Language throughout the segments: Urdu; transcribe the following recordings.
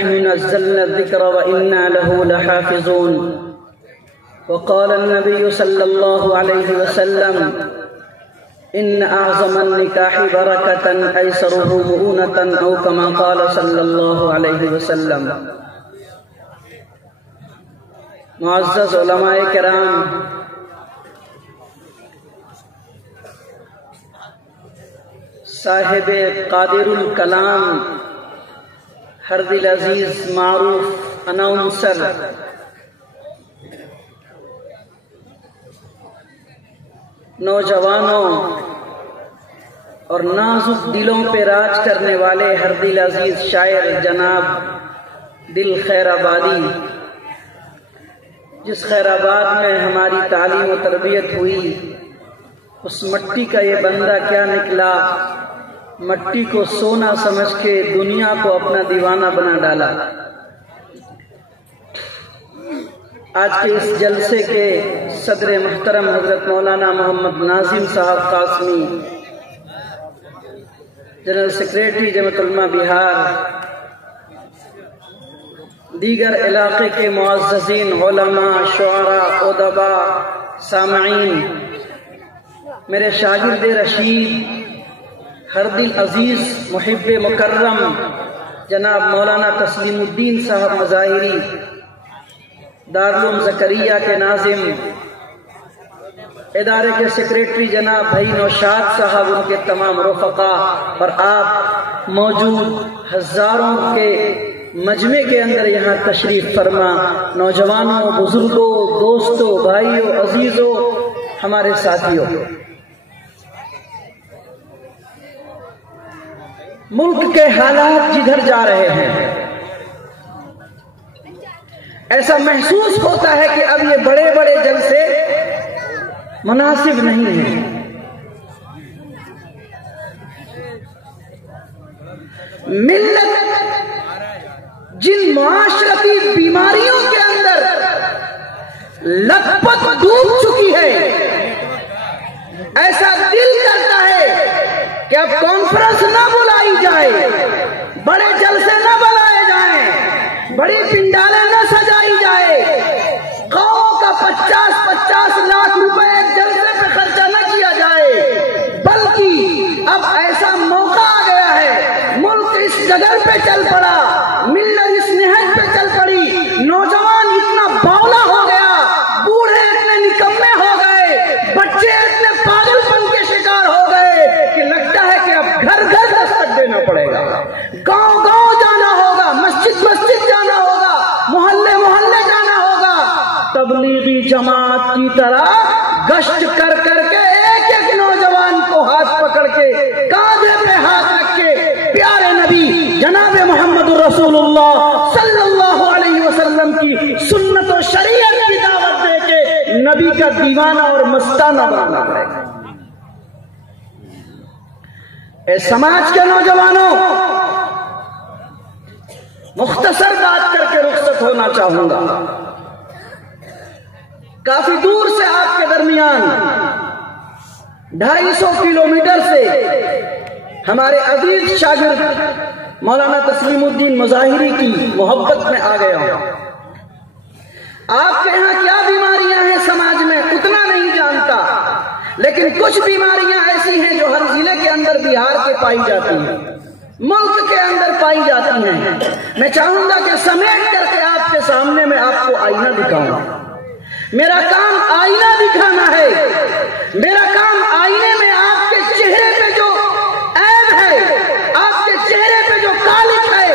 نحن نزلنا الذكر وإنا له لحافظون. وقال النبي صلى الله عليه وسلم إن أعظم النكاح بركة أيسره مؤونة أو كما قال صلى الله عليه وسلم. معزز علماء کرام، صاحب قادر الکلام ہردل العزیز معروف اناؤنسر، نوجوانوں اور نازک دلوں پہ راج کرنے والے ہردل العزیز شاعر جناب دل خیر آبادی، جس خیر آباد میں ہماری تعلیم و تربیت ہوئی، اس مٹی کا یہ بندہ کیا نکلا، مٹی کو سونا سمجھ کے دنیا کو اپنا دیوانہ بنا ڈالا. آج کے اس جلسے کے صدر محترم حضرت مولانا محمد ناظم صاحب قاسمی، جنرل سیکریٹری جمعیت علماء بہار، دیگر علاقے کے معززین علماء، شعراء، ادباء، سامعین، میرے شاگرد رشید ہردل عزیز محب مکرم جناب مولانا تسلیم الدین صاحب مظاہری، دارالعلوم زکریا کے ناظم، ادارے کے سیکریٹری جناب بھائی نوشاد صاحب، ان کے تمام رفقا، اور آپ موجود ہزاروں کے مجمع کے اندر یہاں تشریف فرما نوجوانوں، بزرگوں، دوستوں، بھائیوں، عزیزوں، ہمارے ساتھیوں، ملک کے حالات جدھر جا رہے ہیں، ایسا محسوس ہوتا ہے کہ اب یہ بڑے بڑے جلسے مناسب نہیں ہیں. ملت جن معاشرتی بیماریوں کے اندر لت پت ڈوب چکی ہے، ایسا دل کرتا ہے کہ اب کانفرنس نہ بلائی جائے، بڑے جلسے نہ بلائے جائیں، بڑی پنڈالیں نہ سجائی جائے، قوموں کا 50-50 لاکھ روپے ایک جلسے پہ خرچہ نہ کیا جائے، بلکہ اب ایسا موقع آ گیا ہے، ملک اس جگہ پہ چل پڑا، ملت اس نہج پہ چل پڑی، نوجوان اتنا باولا ہو گیا، بوڑھے اتنے نکمے ہو گئے، بچے اتنے پاگل پن کے شکار ہو گئے کہ لگتا ہے کہ اب گھر گھر دستک دینا پڑے گا، گاؤں گاؤں جانا ہوگا، مسجد مسجد جانا ہوگا، محلے محلے جانا ہوگا، تبلیغی جماعت کی طرح گشت کر کر کے ایک ایک نوجوان کو ہاتھ پکڑ کے کاندھے پہ ہاتھ رکھ کے پیارے نبی جناب محمد رسول اللہ صلی اللہ علیہ وسلم کی سنت و شریعت کی دعوت دے کے نبی کا دیوانہ اور مستانہ بنانا پڑے گا. اے سماج کے نوجوانوں، مختصر بات کر کے رخصت ہونا چاہوں گا. کافی دور سے آپ کے درمیان 250 کلومیٹر سے ہمارے عزیز شاگرد مولانا تسلیم الدین مظاہری کی محبت میں آ گیا ہوں. آپ کے یہاں کیا بیماریاں ہیں سماج میں اتنا نہیں جانتا، لیکن کچھ بیماریاں ایسی ہیں جو ہر ضلع کے اندر بہار کے پائی جاتی ہیں، ملک کے اندر پائی جاتی ہیں. میں چاہوں گا کہ سمیٹ کر کے آپ کے سامنے میں آپ کو آئینہ دکھاؤں. میرا کام آئینہ دکھانا ہے، میرا کام آئینے میں آپ کے چہرے پہ جو عیب ہے، آپ کے چہرے پہ جو کالک ہے،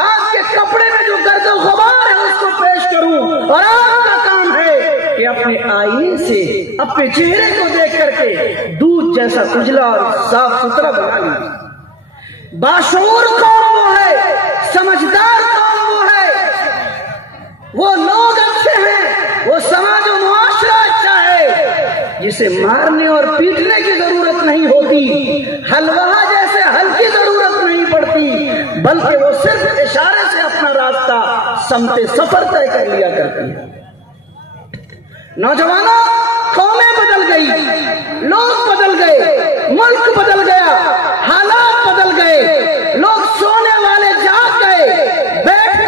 آپ کے کپڑے میں جو گرد و غبار ہے، اس کو پیش کروں. اور آپ کا کام ہے کہ اپنے آئینے سے اپنے چہرے کو دیکھ کر کے دودھ جیسا اجلا اور صاف ستھرا بنا لیجیے. باشعور قوم وہ ہے، سمجھدار قوم وہ ہے، وہ لوگ اچھے ہیں، وہ سماج و معاشرہ اچھا ہے، جسے مارنے اور پیٹنے کی ضرورت نہیں ہوتی، حلوہ جیسے حل کی ضرورت نہیں پڑتی، بلکہ وہ صرف اشارے سے اپنا راستہ سمت سفر طے کر لیا کرتی ہے. نوجوانوں، قومیں بدل گئی، لوگ بدل گئے، ملک بدل گیا، حالات بدل گئے، لوگ سونے والے جاگ گئے، بیٹھنے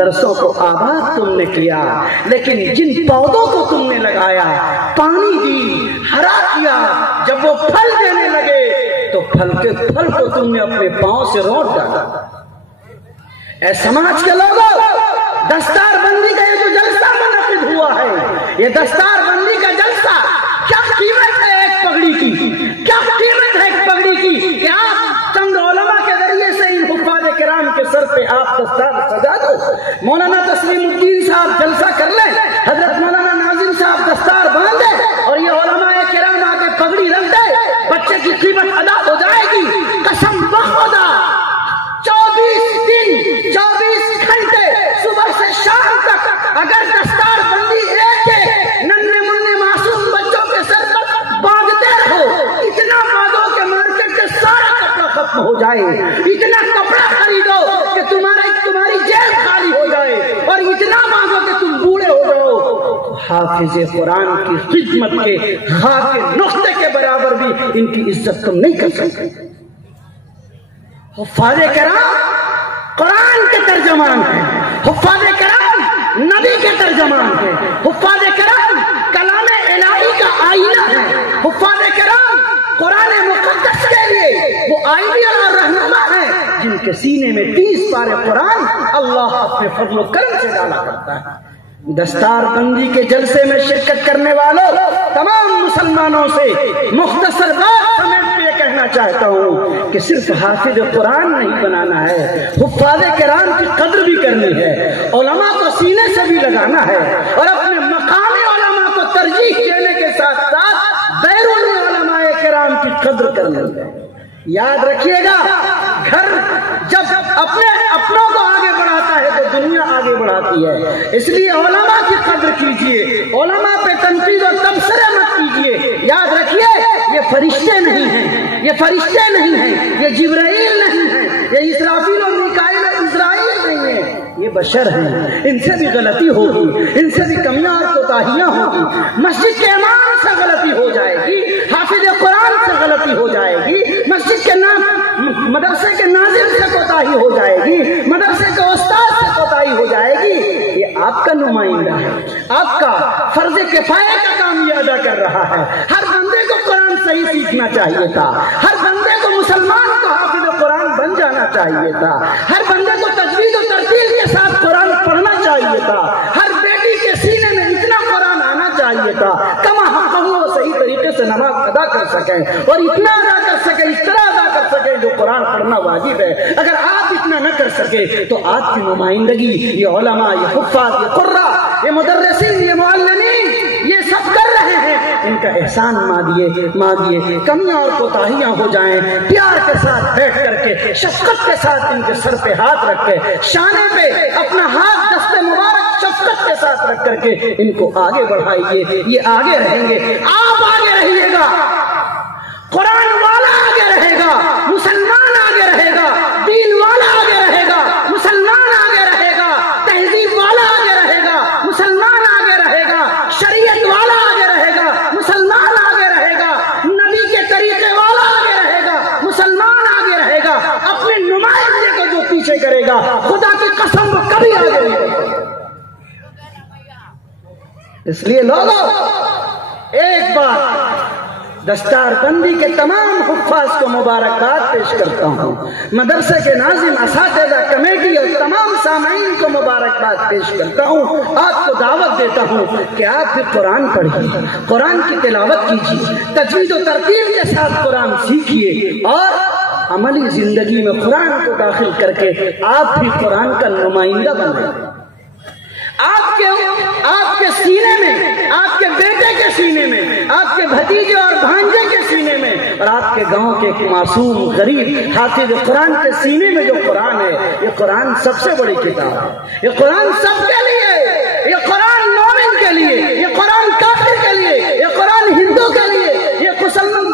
مدرسوں کو آباد تم نے کیا، لیکن جن پودوں کو تم نے لگایا، پانی دی، ہرا کیا، جب وہ پھل دینے لگے تو پھل کو تم نے اپنے پاؤں سے روٹ ڈالا۔ اے سماج کے لوگوں، دستار بندی کا یہ جو جلسہ منعقد ہوا ہے، یہ دستار بندی کا جلسہ، کیا قیمت ہے ایک پگڑی کی؟ کیا قیمت ہے ایک پگڑی کی کہ آپ چند علماء کے ذریعے سے ان حفاظ کرام کے سر پہ آپ دستار سجا دو؟ مولانا تسلیم الدین صاحب جلسہ کر لیں، حضرت مولانا ناظم صاحب دستار باندھ دیں اور یہ علماء کرام آ کے پگڑی رکھ دے، بچے کی قیمت ادا ہو جائے گی۔ قسم بخدا 24 دن 24 گھنٹے صبح سے شام تک اگر دستار بندی ایک ننھے منھے معصوم بچوں کے سر پر باندھتے رہو، اتنا باندھو کہ مارکیٹ کا سارا کپڑا ختم ہو جائے، اتنا کپڑا خریدو کہ تمہاری جیب خالی ہو جائے، اور اتنا باندھو کہ تم بوڑھے ہو جاؤ، حافظ قرآن کی خدمت کے خاک نقطے کے برابر بھی ان کی عزت تم نہیں کر سکتے۔ حفاظ کرام قرآن کے ترجمان ہیں، حفاظ کرام نبی کے ترجمان ہیں، حفاظ کرام کلام الہی کا آئینہ ہے، حفاظ کرام قرآن مقدس کے لیے وہ آئینہ اور رہنما ہے جن کے سینے میں 30 پارے قرآن اللہ اپنے فضل و کرم سے ڈالا کرتا ہے۔ دستار بندی کے جلسے میں شرکت کرنے والوں تمام مسلمانوں سے مختصر بات سمیٹ کے یہ کہنا چاہتا ہوں کہ صرف حافظ قرآن نہیں بنانا ہے، حفاظ کرام کی قدر بھی کرنی ہے، علماء کو سینے سے بھی لگانا ہے، اور اپنے مقامی علماء کو ترجیح دینے کے ساتھ ساتھ بیرونی علماء کرام کی قدر کرنی ہے۔ یاد رکھیے گا، گھر جب اپنوں کو آگے بڑھاتا ہے تو دنیا آگے بڑھاتی ہے، اس لیے علماء کی قدر کیجئے، علماء پہ تنقید اور تبصرے مت کیجئے۔ یاد رکھیے، یہ فرشتے نہیں ہیں، یہ فرشتے نہیں ہیں، یہ جبرائیل نہیں ہیں، یہ اسرافیل اور میکائیل اور اسرائیل نہیں ہیں، یہ بشر ہیں، ان سے بھی غلطی ہوگی، ان سے بھی کمیاں اور کوتاہیاں ہوگی، مسجد کے امام سے غلطی ہو جائے گی، حافظ قرآن سے غلطی ہو جائے گی، مسجد کے مدرسے کے ناظم سے کوتاہی ہو جائے گی، مدرسے کے استاد سے کوتاہی ہو جائے گی۔ یہ آپ کا نمائندہ ہے، آپ کا فرض کفایہ کا کام یہ ادا کر رہا ہے۔ ہر بندے کو قرآن صحیح سیکھنا چاہیے تھا، ہر بندے کو مسلمان کو حافظ قرآن بن جانا چاہیے تھا، ہر بندے کو تجوید و ترتیل کے ساتھ قرآن پڑھنا چاہیے تھا، ہر بیٹی کے سینے میں اتنا قرآن آنا چاہیے تھا کما حقہ وہ صحیح طریقے سے نماز ادا کر سکیں، اور اتنا ادا کر سکیں، اس طرح ادا کر سکیں جو قرآن پڑھنا واجب ہے۔ اگر آپ اتنا نہ کر سکے تو آپ کی نمائندگی یہ علماء، یہ حفاظ، یہ قراء، یہ مدرسین، یہ معلمین، یہ سب کر رہے ہیں، ان کا احسان مانگیے، کمیاں اور کوتاہیاں ہو جائیں، پیار کے ساتھ بیٹھ کر کے، شفقت کے ساتھ ان کے سر پہ ہاتھ رکھ کے، شانے پہ اپنا ہاتھ دست مبارک شفقت کے ساتھ رکھ کر کے ان کو آگے بڑھائیے۔ یہ آگے رہیں گے، آپ آگے رہیے گا، قرآن والا آگے رہے گا، مسلمان آگے رہے گا، دین والا آگے رہے گا، مسلمان آگے رہے گا، تہذیب والا آگے رہے گا، مسلمان آگے رہے گا، شریعت والا آگے رہے گا، مسلمان آگے رہے گا، نبی کے طریقے والا آگے رہے گا، مسلمان آگے رہے گا۔ اپنے نمائندے کو جو پیچھے کرے گا، خدا کی قسم وہ کبھی آگے نہیں رہے گا۔ اس لیے لوگوں، ایک بار دستار بندی کے تمام حفاظ کو مبارکباد پیش کرتا ہوں، مدرسے کے ناظم، اساتذہ، کمیٹی اور تمام سامعین کو مبارکباد پیش کرتا ہوں۔ آپ کو دعوت دیتا ہوں کہ آپ بھی قرآن پڑھیے، قرآن کی تلاوت کیجیے، تجوید و ترتیل کے ساتھ قرآن سیکھیے، اور عملی زندگی میں قرآن کو داخل کر کے آپ بھی قرآن کا نمائندہ بنیں۔ آپ کے سینے میں، آپ کے بیٹے کے سینے میں، آپ کے بھتیجے اور بھانجے کے سینے میں، اور آپ کے گاؤں کے ایک معصوم غریب حافظ قرآن کے سینے میں جو قرآن ہے، یہ قرآن سب سے بڑی کتاب ہے، یہ قرآن سب کے لیے، یہ قرآن مومن کے لیے، یہ قرآن کافر کے لیے، یہ قرآن ہندو کے لیے، یہ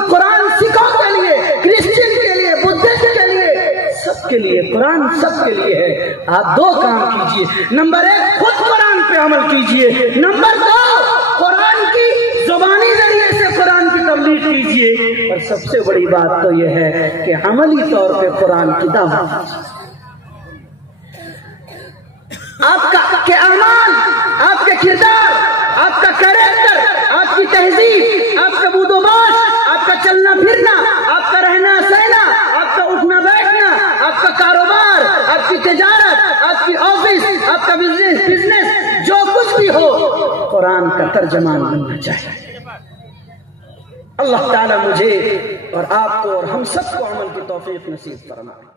قرآن سکھوں کے لیے، کرسچن کے لیے، بدھسٹ کے لیے، سب کے لیے قرآن سب کے لیے ہے۔ آپ دو کام کیجئے، نمبر 1 خود قرآن پہ عمل کیجئے، نمبر 2 قرآن کی زبانی ذریعے سے قرآن کی تبلیغ کیجئے، اور سب سے بڑی بات تو یہ ہے کہ عملی طور پہ قرآن کی دعوت۔ آپ کے اعمال، آپ کے کردار، آپ کا کریکٹر، آپ کی تہذیب، آپ کا بود و باش، آپ کا چلنا پھرنا، آپ کا رہنا سہنا، آپ کا اٹھنا بیٹھنا، آپ کا کاروبار، آپ کی تجارت، آپ کی آفس، آپ کا بزنس، جو کچھ بھی ہو قرآن کا ترجمان بننا چاہیے۔ اللہ تعالیٰ مجھے اور آپ کو اور ہم سب کو عمل کی توفیق نصیب فرمائے۔